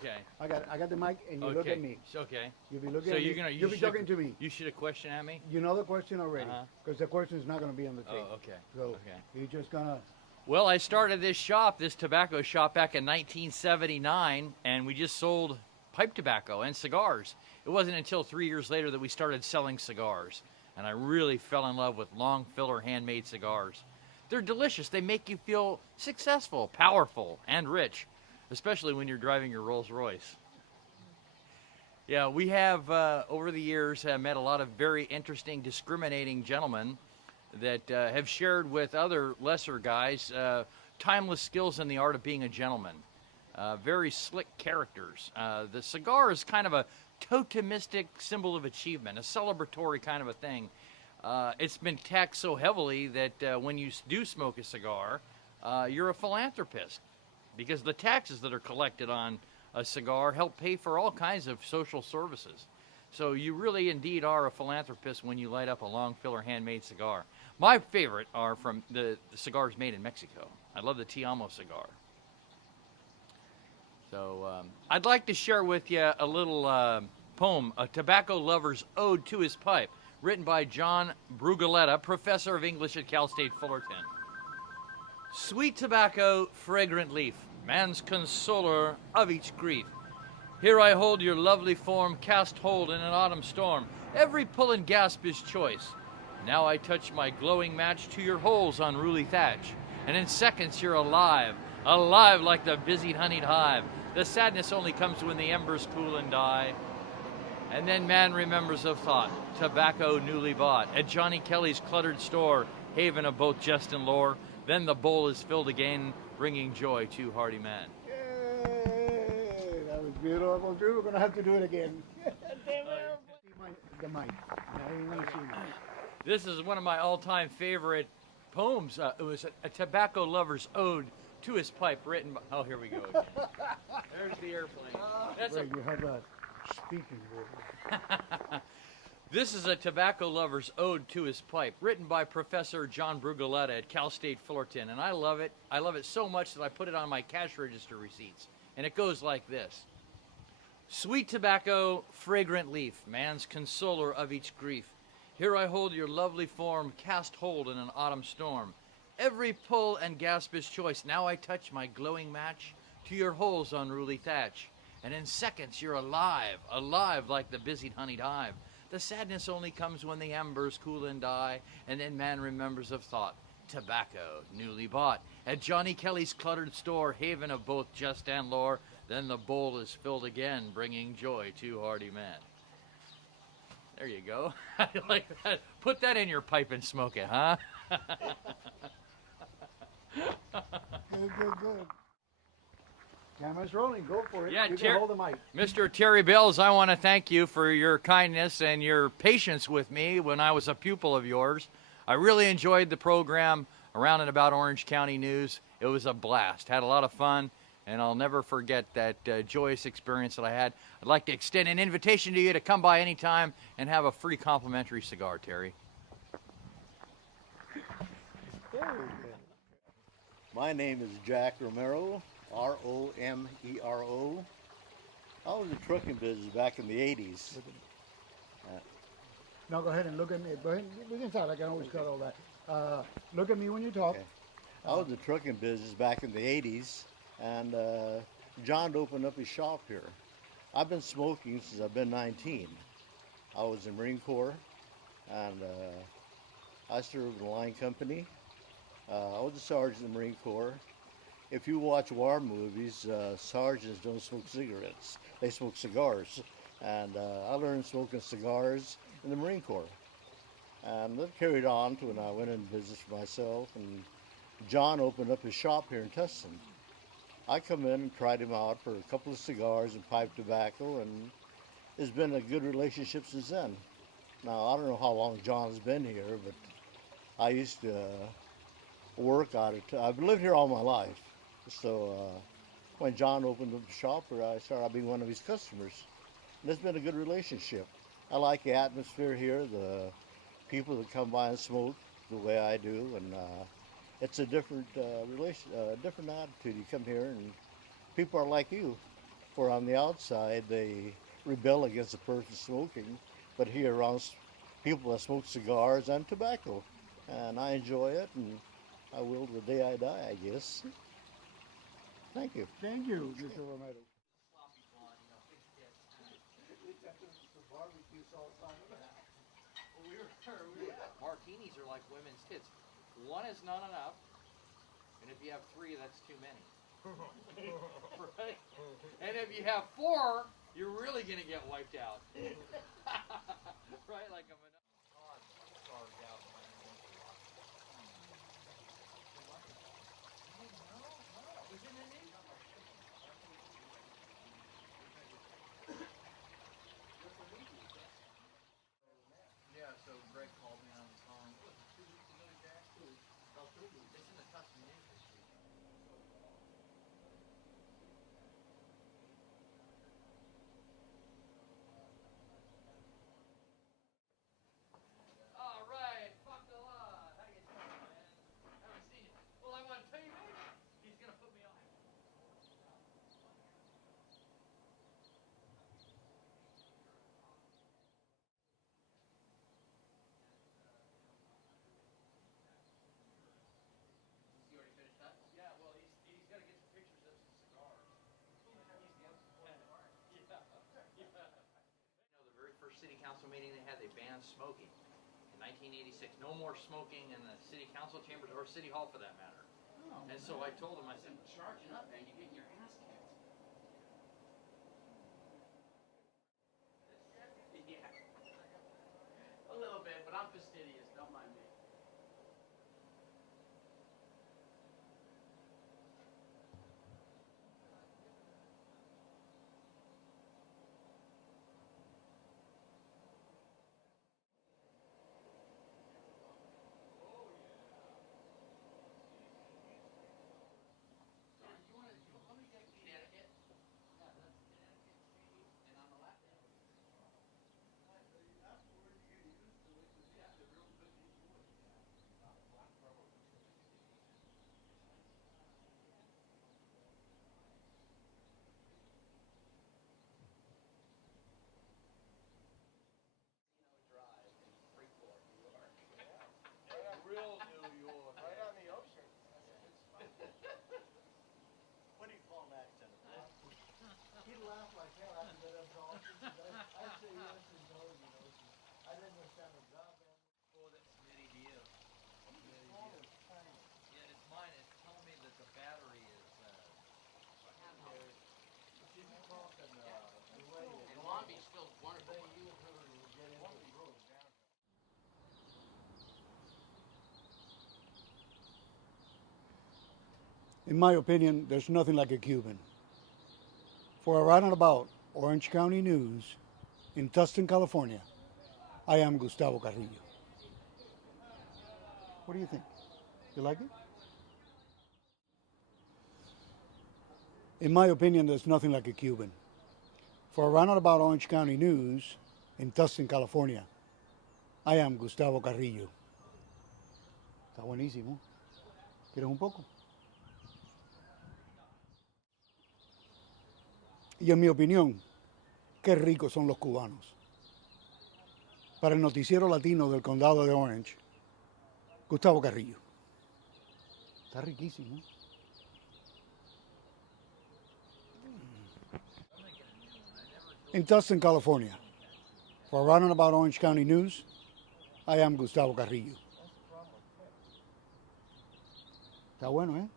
Okay. I got the mic, and you look at me. Okay. You'll be looking So at you're me. gonna You'll be talking to me. You shoot a question at me. You know the question already, Uh-huh. because the question is not going to be on the tape. Oh, okay. So Okay. you're just gonna. Well, I started this tobacco shop, back in 1979, and we just sold pipe tobacco and cigars. It wasn't until 3 years later that we started selling cigars, and I really fell in love with long filler handmade cigars. They're delicious. They make you feel successful, powerful, and rich, especially when you're driving your Rolls Royce. Yeah, we have, over the years, met a lot of very interesting, discriminating gentlemen that have shared with other lesser guys timeless skills in the art of being a gentleman. Very slick characters. The cigar is kind of a totemistic symbol of achievement, a celebratory kind of a thing. It's been taxed so heavily that when you do smoke a cigar, you're a philanthropist, because the taxes that are collected on a cigar help pay for all kinds of social services. So you really indeed are a philanthropist when you light up a long filler handmade cigar. My favorite are from the cigars made in Mexico. I love the Te-Amo cigar. So I'd like to share with you a little poem, A Tobacco Lover's Ode to His Pipe, written by John Brugoletta, professor of English at Cal State Fullerton. Sweet tobacco, fragrant leaf, man's consoler of each grief. Here I hold your lovely form, cast hold in an autumn storm. Every pull and gasp is choice. Now I touch my glowing match to your hole's unruly thatch, and in seconds you're alive, alive like the busied honeyed hive. The sadness only comes when the embers cool and die. And then man remembers of thought, tobacco newly bought, at Johnny Kelly's cluttered store, haven of both jest and lore. Then the bowl is filled again, bringing joy to hardy men. Yay! That was beautiful, too. We're going to have to do it again. Damn it. The mic. Now you want to see me. This is one of my all-time favorite poems. It was a tobacco lover's ode to his pipe, written by... Oh, here we go again. There's the airplane. That's Wait, you have that speaking word. This is a tobacco lover's ode to his pipe, written by Professor John Brugoletta at Cal State Fullerton, and I love it. I love it so much that I put it on my cash register receipts, and it goes like this. Sweet tobacco, fragrant leaf, man's consoler of each grief. Here I hold your lovely form, cast hold in an autumn storm. Every pull and gasp is choice. Now I touch my glowing match to your hole's unruly thatch, and in seconds you're alive, alive like the busied honeyed hive. The sadness only comes when the embers cool and die, and then man remembers of thought, tobacco newly bought. At Johnny Kelly's cluttered store, haven of both jest and lore, then the bowl is filled again, bringing joy to hardy men. There you go. I like that. Put that in your pipe and smoke it, huh? Good. Camera's rolling. Go for it. Yeah, you can hold the mic. Mr. Terry Bells, I want to thank you for your kindness and your patience with me when I was a pupil of yours. I really enjoyed the program around and about Orange County News. It was a blast. Had a lot of fun, and I'll never forget that joyous experience that I had. I'd like to extend an invitation to you to come by anytime and have a free complimentary cigar, Terry. My name is Jack Romero, R-O-M-E-R-O. I was in the trucking business back in the 80s. No, go ahead and look at me. Go ahead. We can talk. I can always cut all that. Look at me when you talk. Okay. I was in the trucking business back in the 80s, and John opened up his shop here. I've been smoking since I've been 19. I was in the Marine Corps, and I served in the line company. I was a sergeant in the Marine Corps. If you watch war movies, sergeants don't smoke cigarettes. They smoke cigars. And I learned smoking cigars in the Marine Corps. And that carried on to when I went into business for myself. And John opened up his shop here in Tustin. I come in and tried him out for a couple of cigars and pipe tobacco, and it's been a good relationship since then. Now, I don't know how long John's been here, but I used to work out of I've lived here all my life. So when John opened up the shop here, I started being one of his customers. And it's been a good relationship. I like the atmosphere here, the people that come by and smoke the way I do, and it's a different different attitude. You come here and people are like you. where on the outside they rebel against the person smoking, but here around people that smoke cigars and tobacco, and I enjoy it, and I will to the day I die, I guess. Thank you. Thank you, Mr. Romero. Martinis are like women's tits. One is not enough, and if you have three, that's too many. Right? And if you have four, you're really gonna get wiped out. Right? Like a yeah, so Greg called me on the phone. What was it, 2 weeks ago, Jack? 2 weeks. Oh, 2 weeks. It's in the custom news. All right, fuck the lot. How you doing, man? Haven't seen you. Well, I'm on TV. He's gonna put me on. You already finished that? Yeah. Well, he's got to get some pictures of some cigars. Yeah. You know, the very first city council meeting they had, they banned smoking in 1986. No more smoking in the city council chambers or city hall, for that matter. And so I told him, I said, charging up, man, you're getting your ass kicked. Yeah. A little bit, but I'm fastidious. Don't mind me. Real New York. Right on the ocean. What do you call an accent? He laughed like hell after that option. I say yes and no, you know. I didn't understand the job. Oh, that's Smitty to you. Yeah, it's mine. It's telling me that the battery is. And Long Beach still wonderful. In my opinion, there's nothing like a Cuban. For Around and About Orange County News in Tustin, California, I am Gustavo Carrillo. What do you think? You like it? In my opinion, there's nothing like a Cuban. For Around and About Orange County News in Tustin, California, I am Gustavo Carrillo. Está buenísimo. ¿Quieres un poco? Y en mi opinión, qué ricos son los cubanos. Para el noticiero latino del condado de Orange, Gustavo Carrillo. Está riquísimo. In Tustin, California, for Around and About Orange County News, I am Gustavo Carrillo. Está bueno, ¿eh?